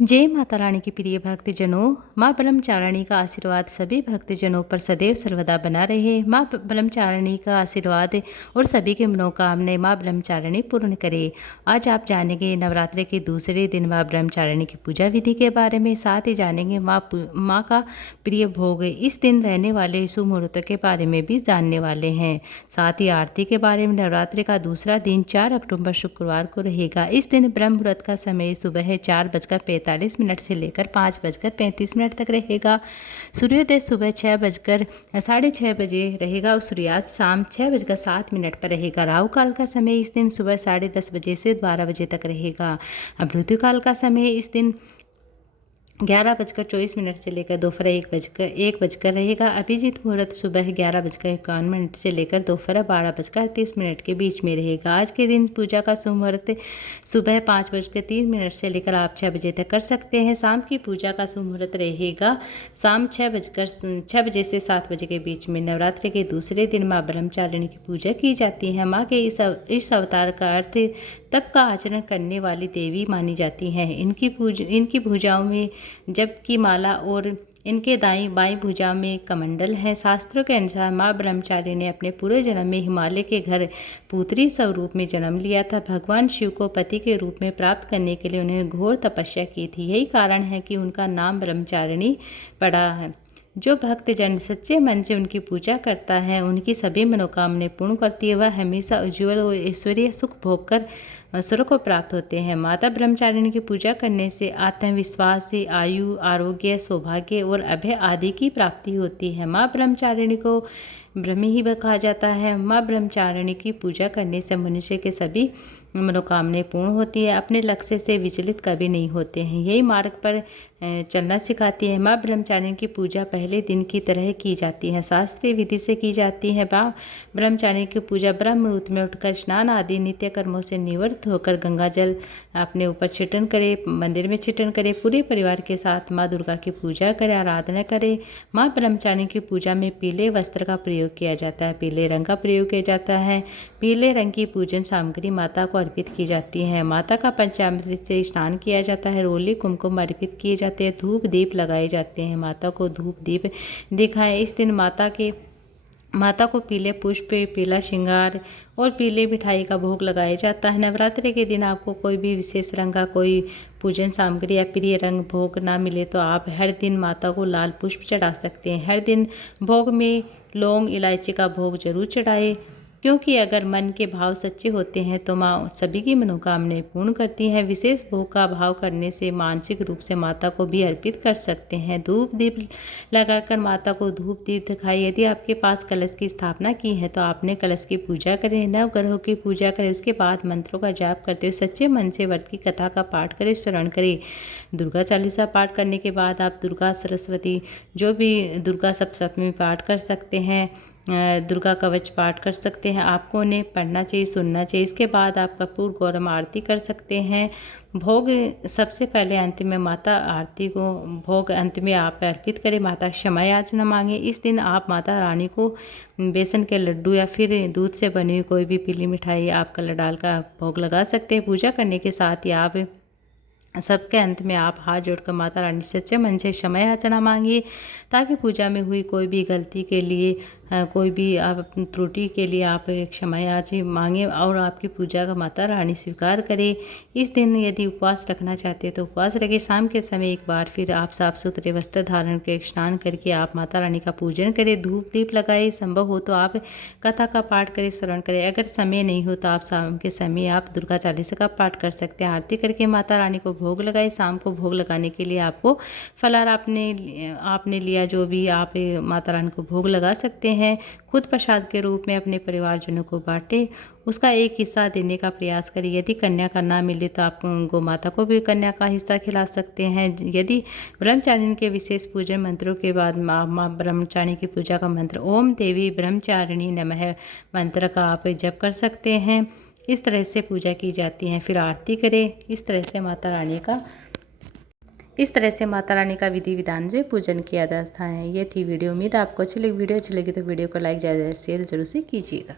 जय माता रानी के प्रिय भक्तजनों, माँ ब्रह्मचारिणी का आशीर्वाद सभी भक्तजनों पर सदैव सर्वदा बना रहे। माँ ब्रह्मचारिणी का आशीर्वाद और सभी के मनोकामनाएं माँ ब्रह्मचारिणी पूर्ण करे। आज आप जानेंगे नवरात्रि के दूसरे दिन माँ ब्रह्मचारिणी की पूजा विधि के बारे में, साथ ही जानेंगे माँ का प्रिय भोग इस दिन रहने वाले शुभ मुहूर्त के बारे में भी जानने वाले हैं। साथ ही आरती के बारे में। नवरात्रि का दूसरा दिन 4 अक्टूबर शुक्रवार को रहेगा। इस दिन ब्रह्म मुहूर्त का समय सुबह 4:45 से लेकर 5:35 तक रहेगा। सूर्योदय सुबह 6:6:30 बजे रहेगा और सूर्यास्त शाम 6:07 पर रहेगा। राहु काल का समय इस दिन सुबह 10:30 बजे से 12 बजे तक रहेगा। अमृत काल का समय इस दिन 11:24 से लेकर दोपहर 1 बजकर रहेगा। अभिजीत मुहूर्त सुबह 11:51 से लेकर दोपहर 12:38 के बीच में रहेगा। आज के दिन पूजा का शुभ मुहूर्त सुबह 5:03 से लेकर आप 6 बजे तक कर सकते हैं। शाम की पूजा का शुभ मुहूर्त रहेगा शाम 6 बजे से 7 बजे के बीच में। नवरात्रि के दूसरे दिन माँ ब्रह्मचारिणी की पूजा की जाती है। माँ के इस अवतार का अर्थ तप का आचरण करने वाली देवी मानी जाती हैं। इनकी भुजाओं में जप की माला और इनके दाईं बाईं भुजा में कमंडल है। शास्त्रों के अनुसार माँ ब्रह्मचारिणी ने अपने पूरे जन्म में हिमालय के घर पुत्री स्वरूप में जन्म लिया था। भगवान शिव को पति के रूप में प्राप्त करने के लिए उन्होंने घोर तपस्या की थी। यही कारण है कि उनका नाम ब्रह्मचारिणी पड़ा है। जो भक्तजन सच्चे मन से उनकी पूजा करता है, उनकी सभी मनोकामनाएं पूर्ण करती है। वह हमेशा उज्ज्वल और ऐश्वर्य सुख भोग कर स्वर्ग को प्राप्त होते हैं। माता ब्रह्मचारिणी की पूजा करने से आत्मविश्वास से आयु, आरोग्य, सौभाग्य और अभय आदि की प्राप्ति होती है। माँ ब्रह्मचारिणी को ब्रह्मी ही कहा जाता है। माँ ब्रह्मचारिणी की पूजा करने से मनुष्य के सभी मनोकामनाएं पूर्ण होती है, अपने लक्ष्य से विचलित कभी नहीं होते हैं। यही मार्ग पर चलना सिखाती है। माँ ब्रह्मचारिणी की पूजा पहले दिन की तरह की जाती है, शास्त्रीय विधि से की जाती है। माँ ब्रह्मचारिणी की पूजा ब्रह्म मुहूर्त में उठकर स्नान आदि नित्य कर्मों से निवृत्त होकर गंगा जल अपने ऊपर छिटन करे, मंदिर में छिटन करे, पूरे परिवार के साथ माँ दुर्गा की पूजा करे, आराधना करे। माँ ब्रह्मचारिणी की पूजा में पीले वस्त्र का प्रयोग किया जाता है, पीले रंग का प्रयोग किया जाता है। पीले रंग की पूजन सामग्री माता को अर्पित की जाती है। माता का पंचामृत से स्नान किया जाता है, रोली कुमकुम अर्पित किए जाते हैं, धूप दीप लगाए जाते हैं। माता को धूप दीप दिखाएं। इस दिन माता को पीले पुष्प, पीला श्रृंगार और पीले मिठाई का भोग लगाया जाता है। नवरात्रि के दिन आपको कोई भी विशेष रंग का कोई पूजन सामग्री या प्रिय रंग भोग ना मिले तो आप हर दिन माता को लाल पुष्प चढ़ा सकते हैं। हर दिन भोग में लौंग इलायची का भोग जरूर चढ़ाए, क्योंकि अगर मन के भाव सच्चे होते हैं तो माँ सभी की मनोकामनाएं पूर्ण करती हैं। विशेष भोग का भाव करने से मानसिक रूप से माता को भी अर्पित कर सकते हैं। धूप दीप लगाकर माता को धूप दीप दिखाइए। यदि आपके पास कलश की स्थापना की है तो आपने कलश की पूजा करें, नवग्रहों की पूजा करें। उसके बाद मंत्रों का जाप करते हुए सच्चे मन से व्रत की कथा का पाठ करें, श्रवण करें। दुर्गा चालीसा पाठ करने के बाद आप दुर्गा सरस्वती जो भी दुर्गा सप्तशती पाठ कर सकते हैं, दुर्गा कवच पाठ कर सकते हैं। आपको उन्हें पढ़ना चाहिए, सुनना चाहिए। इसके बाद आप कपूर गौरम आरती कर सकते हैं। भोग सबसे पहले अंत में माता आरती को भोग अंत में आप अर्पित करें। माता क्षमा याचना मांगे। इस दिन आप माता रानी को बेसन के लड्डू या फिर दूध से बनी हुई कोई भी पीली मिठाई आप कलर डाल कर भोग लगा सकते हैं। पूजा करने के साथ ही आप सबके अंत में आप हाथ जोड़कर माता रानी सच्चे मन से क्षमा याचना मांगिए, ताकि पूजा में हुई कोई भी गलती के लिए, कोई भी आप त्रुटि के लिए आप क्षमा याचना मांगे और आपकी पूजा का माता रानी स्वीकार करे। इस दिन यदि उपवास रखना चाहते हैं तो उपवास रखें। शाम के समय एक बार फिर आप साफ सुथरे वस्त्र धारण कर स्नान करके आप माता रानी का पूजन करें, धूप दीप लगाए। संभव हो तो आप कथा का पाठ करें, श्रवण करें। अगर समय नहीं हो तो आप शाम के समय आप दुर्गा चालीसा का पाठ कर सकते हैं। आरती करके माता रानी को भोग लगाए। शाम को भोग लगाने के लिए आपको फलाहार आपने लिया जो भी आप माता रानी को भोग लगा सकते हैं। खुद प्रसाद के रूप में अपने परिवारजनों को बांटे, उसका एक हिस्सा देने का प्रयास करिए। यदि कन्या का ना मिले तो आप गौ माता को भी कन्या का हिस्सा खिला सकते हैं। यदि ब्रह्मचारिणी के विशेष पूजन मंत्रों के बाद माँ ब्रह्मचारिणी की पूजा का मंत्र ओम देवी ब्रह्मचारिणी नमः मंत्र का आप जप कर सकते हैं। इस तरह से पूजा की जाती है। फिर आरती करें। इस तरह से माता रानी का विधि विधान से पूजन किया जाता है। ये थी वीडियो। उम्मीद आपको अच्छी लगी। वीडियो अच्छी लगी तो वीडियो को लाइक ज़्यादा शेयर जरूर से कीजिएगा।